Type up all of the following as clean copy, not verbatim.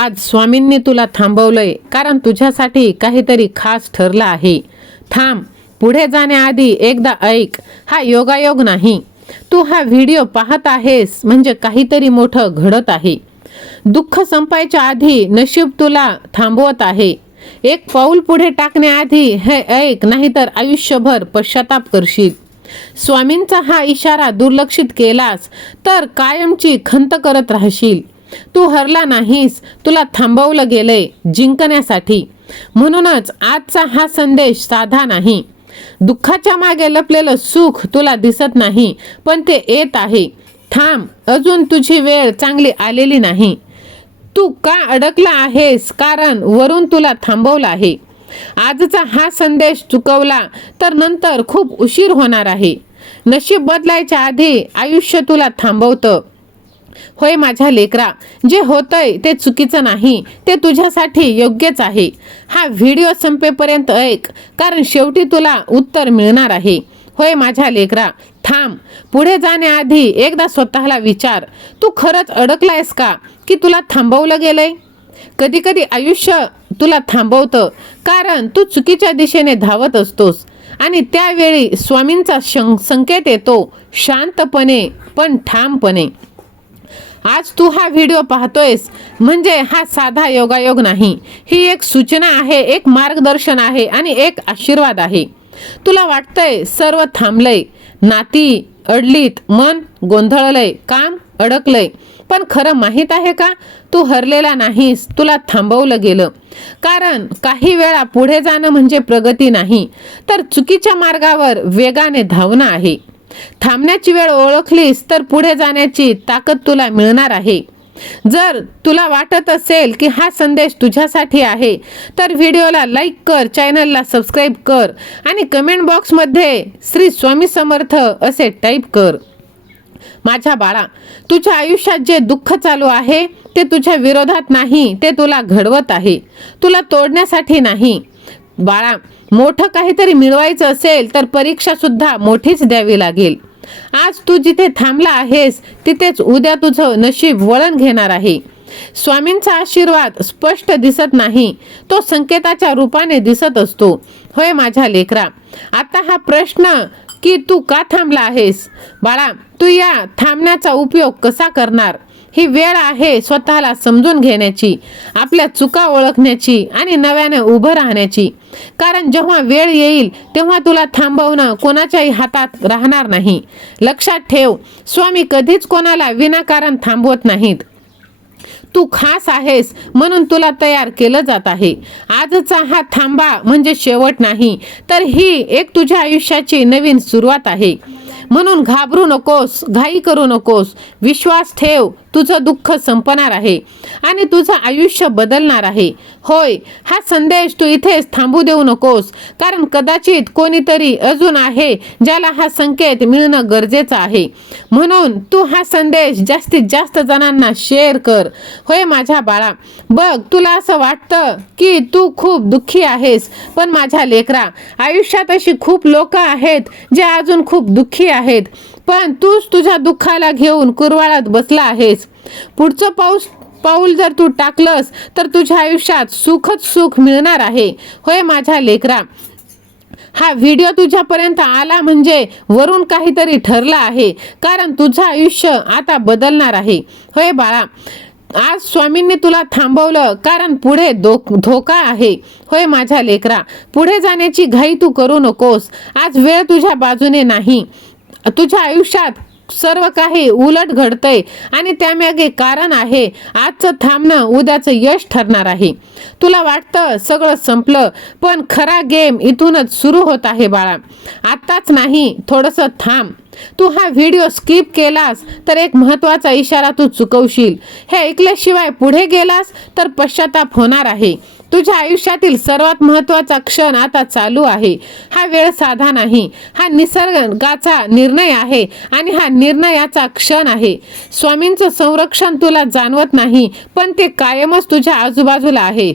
आज स्वामींनी तुला थांबवलंय, कारण तुझ्यासाठी काहीतरी खास ठरलं आहे. थांब. पुढे जाण्याआधी एकदा ऐक. हा योगायोग नाही. तू हा व्हिडिओ पाहत आहेस म्हणजे काहीतरी मोठं घडत आहे. दुःख संपायच्या आधी नशीब तुला थांबवत आहे. एक पाऊल पुढे टाकण्याआधी हे ऐक, नाहीतर आयुष्यभर पश्चाताप करशील. स्वामींचा हा इशारा दुर्लक्षित केलास तर कायमची खंत करत राहशील. तू हरला नाहीस, तुला थांबवलं गेलंय जिंकण्यासाठी. म्हणूनच आजचा हा संदेश साधा नाही. दुःखाच्या मागे लपलेलं सुख तुला दिसत नाही, पण ते येत आहे. थांब, अजून तुझी वेळ चांगली आलेली नाही. तू का अडकला आहेस? कारण वरून तुला थांबवलं आहे. आजचा हा संदेश चुकवला तर नंतर खूप उशीर होणार आहे. नशीब बदलायच्या आधी आयुष्य तुला थांबवतं. होय माझ्या लेकरा, जे होतंय ते चुकीचं नाही, ते तुझ्यासाठी योग्यच आहे. हा व्हिडिओ संपेपर्यंत ऐक, कारण शेवटी तुला उत्तर मिळणार आहे. होय माझ्या लेकरा, थांब. पुढे जाण्याआधी एकदा स्वतःला विचार, तू खरंच अडकलायस का, की तुला थांबवलं गेलंय? कधी कधी आयुष्य तुला थांबवतं, कारण तू चुकीच्या दिशेने धावत असतोस आणि त्यावेळी स्वामींचा संकेत येतो, शांतपणे पण ठामपणे. आज तू हा व्हिडिओ पाहतोयस म्हणजे हा साधा योगायोग नाही. ही एक सूचना आहे, एक मार्गदर्शन आहे आणि एक आशीर्वाद आहे. तुला वाटतंय सर्व थांबलंय, नाती अडलीत, मन गोंधळलंय, काम अडकलंय, पण खरं माहीत आहे का, तू हरलेला नाहीस, तुला थांबवलं गेलं. कारण काही वेळा पुढे जाणं म्हणजे प्रगती नाही, तर चुकीच्या मार्गावर वेगाने धावणं आहे. थांबण्याची वेळ ओळखलीस तर पुढे जाण्याची ताकद तुला मिळणार आहे. जर तुला वाटत असेल की हा संदेश तुझ्यासाठी आहे तर व्हिडिओला लाईक कर, चॅनलला सबस्क्राईब कर आणि कमेंट बॉक्समध्ये श्री स्वामी समर्थ असे टाईप कर. माझ्या बाळा, तुझ्या आयुष्यात जे दुःख चालू आहे ते तुझ्या विरोधात नाही, ते तुला घडवत आहे, तुला तोडण्यासाठी नाही. बाळा, मोठं काहीतरी मिळवायचं असेल तर परीक्षा सुद्धा मोठीच द्यावी लागेल. आज तू जिथे थांबला आहेस तिथेच उद्या तुझं नशीब वळण घेणार आहे. स्वामींचा आशीर्वाद स्पष्ट दिसत नाही, तो संकेताच्या रूपाने दिसत असतो. होय माझ्या लेकरा, आता हा प्रश्न की तू का थांबला आहेस? बाळा, तू या थांबण्याचा उपयोग कसा करणार? ही वेळ आहे स्वतःला समजून घेण्याची, आपल्या चुका ओळखण्याची आणि नव्याने उभं राहण्याची. कारण जेव्हा वेळ येईल तेव्हा तुला थांबवणं कोणाच्याही हातात राहणार नाही. लक्षात ठेव, स्वामी कधीच कोणाला विनाकारण थांबवत नाहीत. तू खास आहेस म्हणून तुला तयार केलं जात आहे. आजचा हा थांबा म्हणजे शेवट नाही, तर ही एक तुझ्या आयुष्याची नवीन सुरुवात आहे. म्हणून घाबरू नकोस, घाई करू नकोस. विश्वास ठेव, तुझं दुःख संपणार आहे आणि तुझं आयुष्य बदलणार आहे. होय, हा संदेश तू इथेच थांबू देऊ नकोस, कारण कदाचित कोणीतरी अजून आहे ज्याला हा संकेत मिळणं गरजेचं आहे. म्हणून तू हा संदेश जास्तीत जास्त जणांना शेअर कर. होय माझ्या बाळा, बघ, तुला असं वाटतं की तू खूप दुःखी आहेस, पण माझ्या लेकरा, आयुष्यात अशी खूप लोक आहेत जे अजून खूप दुःखी आहेत, पण तूच तुझ्या दुःखाला घेऊन कुरवाळत बसला आहेस. पुढचं पाऊल जर तू टाकलंस तर तुझ्या आयुष्यात सुखच सुख मिळणार आहे. होय माझ्या लेकरा, हा व्हिडिओ तुझ्यापर्यंत आला म्हणजे वरून काहीतरी ठरलं आहे, कारण तुझं आयुष्य आता बदलणार आहे. होय बाळा, आज स्वामींनी तुला थांबवलं कारण पुढे धोका आहे. होय माझ्या लेकरा, पुढे जाण्याची घाई तू करू नकोस. आज वेळ तुझ्या बाजूने नाही. तुझ्या आयुष्यात सर्व काही उलट घडतंय आणि त्यामागे कारण आहे. आजचं थांबणं उद्याचं यश ठरणार आहे. तुला वाटतं सगळं संपलं, पण खरा गेम इथूनच सुरू होत आहे बाळा. आत्ताच नाही, थोडंसं थांब. तू हा व्हिडिओ स्किप केलास तर एक महत्त्वाचा इशारा तू चुकवशील. हे ऐकल्याशिवाय पुढे गेलास तर पश्चाताप होणार आहे. तुझ्या आयुष्यातील सर्वात महत्त्वाचा क्षण आता चालू आहे. हा वेळ साधा नाही, हा निसर्गाचा निर्णय आहे आणि हा निर्णयाचा क्षण आहे. स्वामींचं संरक्षण तुला जाणवत नाही, पण ते कायमच तुझ्या आजूबाजूला आहे.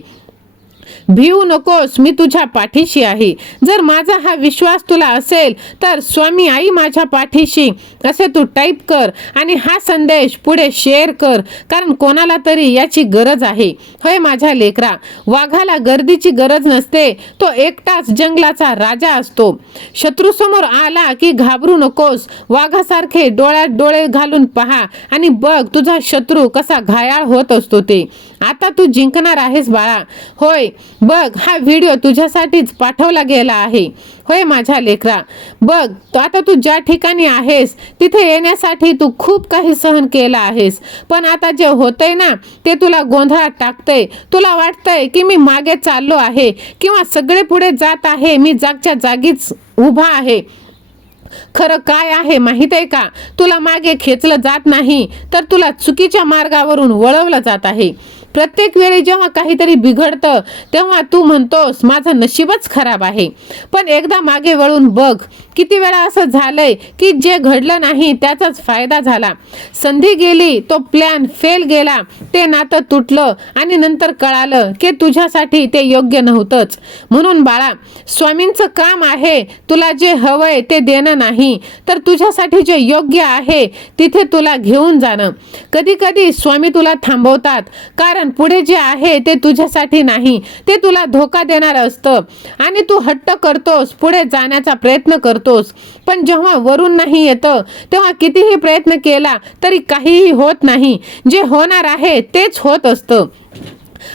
भिवू नकोस, मी तुझ्या पाठीशी आहे. जर माझा हा विश्वास तुला असेल तर स्वामी आई माझ्या पाठीशी असे तू टाईप कर आणि हा संदेश पुढे शेअर कर, कारण कोणाला तरी याची गरज आहे. होय माझ्या लेकरा, वाघाला गर्दीची गरज नसते, तो एकटाच जंगलाचा राजा असतो. शत्रू समोर आला की घाबरू नकोस, वाघासारखे डोळ्यात डोळे घालून पहा आणि बघ तुझा शत्रू कसा घायाळ होत असतो ते. आता तू जिंकणार आहेस बाळा. होय बघ, हा व्हिडिओ तुझ्यासाठीच पाठवला गेला आहे. होय माझ्या लेकरा, बघ तो आता तू ज्या ठिकाणी आहेस तिथे येण्यासाठी तू खूप काही सहन केलं आहेस, पण आता जे होतंय ना ते तुला गोंधळात टाकतंय. तुला वाटतंय की मी मागे चाललो आहे किंवा सगळे पुढे जात आहे, मी जागच्या जागीच उभा आहे. खरं काय आहे माहित आहे का? तुला मागे खेचलं जात नाही, तर तुला चुकीच्या मार्गावरून वळवलं जात आहे. प्रत्येक वेळी जेव्हा काहीतरी बिघडतं तेव्हा तू म्हणतोस माझं नशीबच खराब आहे, पण एकदा मागे वळून बघ, किती वेळा असं झालंय की जे घडलं नाही त्याचाच फायदा झाला. संधी गेली, तो प्लॅन फेल गेला, ते नातं तुटलं आणि नंतर कळालं की तुझ्यासाठी ते योग्य नव्हतंच. म्हणून बाळा, स्वामींचं काम आहे तुला जे हवंय ते देणं नाही, तर तुझ्यासाठी जे योग्य आहे तिथे तुला घेऊन जाणं. कधी कधी स्वामी तुला थांबवतात, कारण पुढे जे आहे ते तुझ्यासाठी नाही, ते तुला धोका देणार असतं आणि तू हट्ट करतोस, पुढे जाण्याचा प्रयत्न करतोस. पण जेव्हा वरून नाही येतं तेव्हा कितीही प्रयत्न केला तरी काहीही होत नाही. जे होणार आहे तेच होत असतं.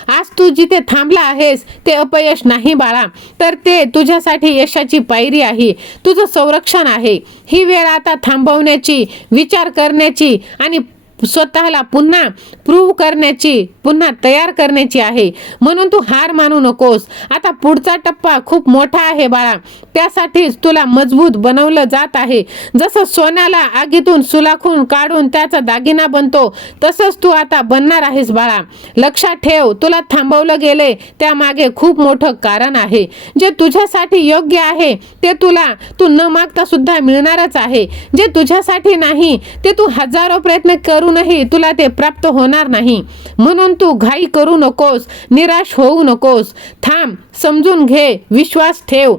आज तू जिथे थांबला आहेस ते अपयश नाही बाळा, तर ते तुझ्यासाठी यशाची पायरी आहे, तुझं संरक्षण आहे. ही वेळ आता थांबवण्याची, विचार करण्याची आणि स्वतःला पुन्हा प्रूव्ह करण्याची, पुन्हा तयार करण्याची आहे. म्हणून तू हार मानू नकोस. आता पुढचा टप्पा खूप मोठा आहे बाळा, त्यासाठीच तुला मजबूत बनवलं जात आहे. जसं सोन्याला आगीतून सुलाखून काढून त्याचा दागिना बनतो, तसंच तू आता बनणार आहेस बाळा. लक्षात ठेव, तुला थांबवलं गेले त्यामागे खूप मोठं कारण आहे. जे तुझ्यासाठी योग्य आहे ते तू न मागता सुद्धा मिळणारच आहे. जे तुझ्यासाठी नाही ते तू हजारो प्रयत्न करूनही तुला ते प्राप्त होणार नाही. म्हणून तू घाई करू नकोस, निराश होऊ नकोस. थांब, समजून घे, विश्वास ठेव,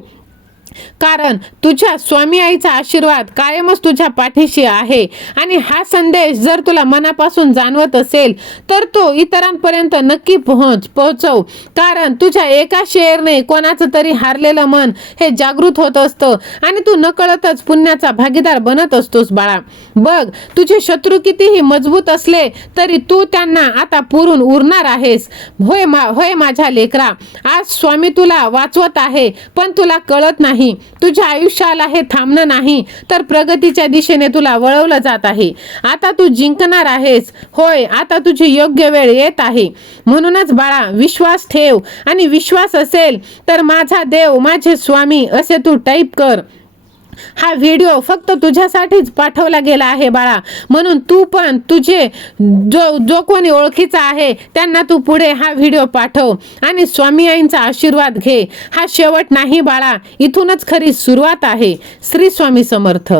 कारण तुझ्या स्वामी आईचा आशीर्वाद कायमच तुझ्या पाठीशी आहे. आणि हा संदेश जर तुला मनापासून जाणवत असेल तर तो इतरांपर्यंत नक्की पोहोचव, कारण तुझ्या एका शेअरने कोणाचं तरी हारलेलं मन हे जागृत होत असतं आणि तू नकळतच पुण्याचा भागीदार बनत असतोस बाळा. बघ, तुझे शत्रू कितीही मजबूत असले तरी तू त्यांना आता पुरून उरणार आहेस. होय माझ्या लेकरा, आज स्वामी तुला वाचवत आहे, पण तुला कळत नाही. तुझ्या आयुष्याला हे थांबणं नाही, तर प्रगतीच्या दिशेने तुला वळवलं जात आहे. आता तू जिंकणार आहेस. होय, आता तुझी योग्य वेळ येत आहे. म्हणूनच बाळा, विश्वास ठेव आणि विश्वास असेल तर माझा देव, माझे स्वामी असे तू टाईप कर. हा व्हिडिओ फक्त तुझ्यासाठीच पाठवला गेला आहे बाळा. म्हणून तू पण तुझे जो कोणी ओळखीचा आहे त्यांना तू पुढे हा व्हिडिओ पाठव आणि स्वामी आईंचा आशीर्वाद घे. हा शेवट नाही बाळा, इथूनच खरी सुरुवात आहे. श्री स्वामी समर्थ.